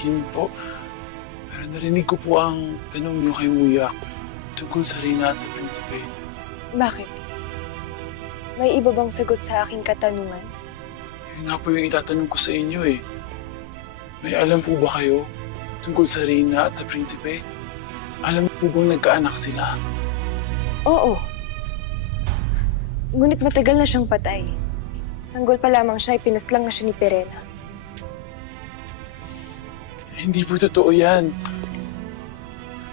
sabihin po. Pero narinig ko po ang tanong niyo kay Muyak tungkol sa Reyna at sa Prinsipe. Bakit? May iba bang sagot sa aking katanungan? Yun nga po yung itatanong ko sa inyo eh. May alam po ba kayo tungkol sa Reyna at sa Prinsipe? Alam po bang nagkaanak sila? Oo. Ngunit matagal na siyang patay. Sanggol pa lamang siya ay pinaslang na siya ni Perena. Hindi po totoo yan.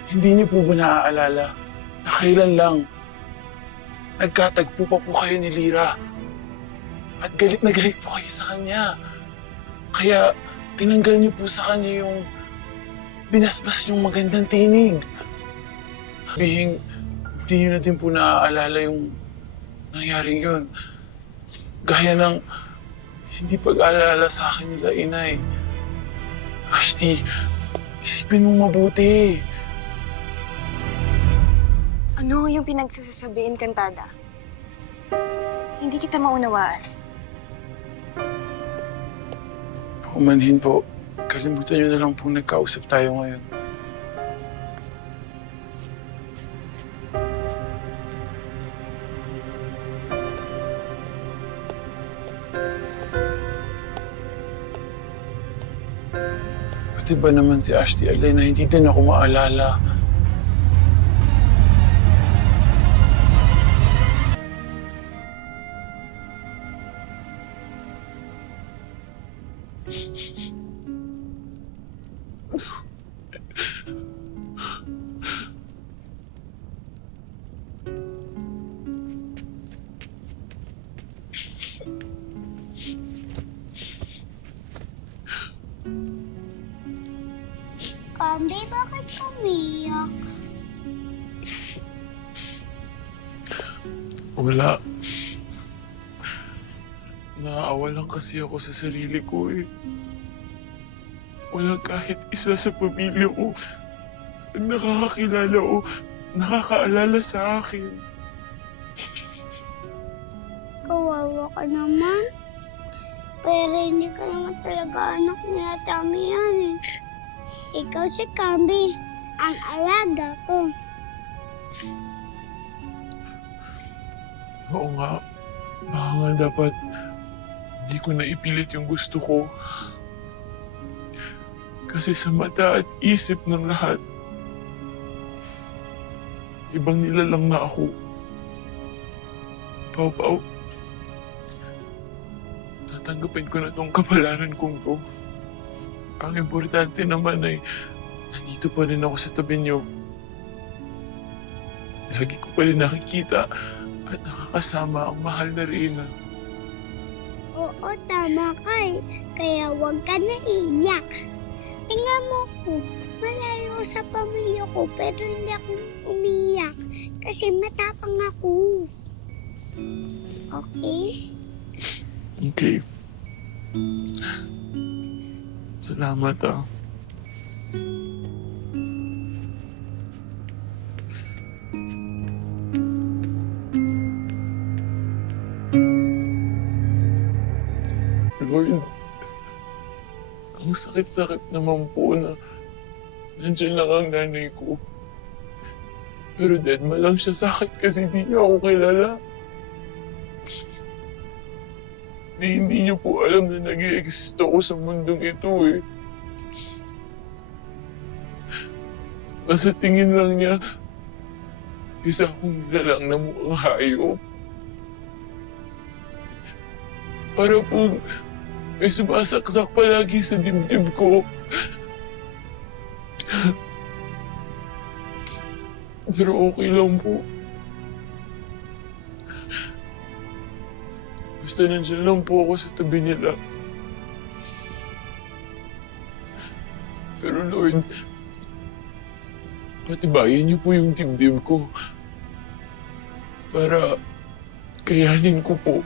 Hindi niyo po ba naaalala na kailan lang nagkatagpo pa po kayo ni Lyra? At galit na galit po kayo sa kanya. Kaya tinanggal niyo po sa kanya yung binasbas yung magandang tinig. Bihing hindi niyo na din po naaalala yung nangyaring yun. Gaya ng hindi pag-aalala sa akin nila, inay. Ashti, isipin mong mabuti. Ano yung pinagsasasabihin, Kantada? Hindi kita maunawaan. Paumanhin po, kalimutan niyo na lang po nagkausap tayo ngayon. Pati ba naman si Ashti Alay na hindi din ako maalala? Kambi, bakit umiyak? Wala. Naaawa lang kasi ako sa sarili ko eh. Wala kahit isa sa pamilya ko ang nakakakilala o nakakaalala sa akin. Kawawa ka naman. Pero hindi ka naman talaga anak ni Ate Amihan eh. Ikaw si Kambi, ang alaga ko. Oo nga. Baka nga dapat hindi ko na ipilit yung gusto ko. Kasi sa mata at isip ng lahat, ibang nilalang na ako. Pau-pau, tatanggapin ko na tong kapalaran kong to. Ang importante naman ay nandito pa rin ako sa tabi niyo. Lagi ko pa rin nakikita at nakakasama ang mahal na Reyna. Oo, tama ka eh. Kaya huwag ka na iyak. Tingnan mo ko, malayo sa pamilya ko pero hindi ako umiyak kasi matapang ako. Okay? Okay. Salamat ah. Lord, ang sakit-sakit naman po na nandiyan lang ang nanay ko. Pero dead ma lang siya sa akin kasi di niya ako kilala. Hindi niyo po alam na nag-i-exist ako sa mundong ito eh. Nasa tingin lang niya, isa akong nilalang na mukhang hayop. Para po may sumasaksak palagi sa dibdib ko. Pero okay lang po. Basta nandiyan lang po ako sa tabi nila. Pero Lord, patibayan niyo po yung dibdib ko. Para kayanin ko po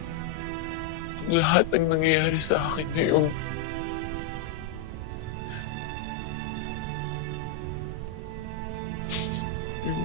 ang lahat ng nangyayari sa akin ngayon. Yung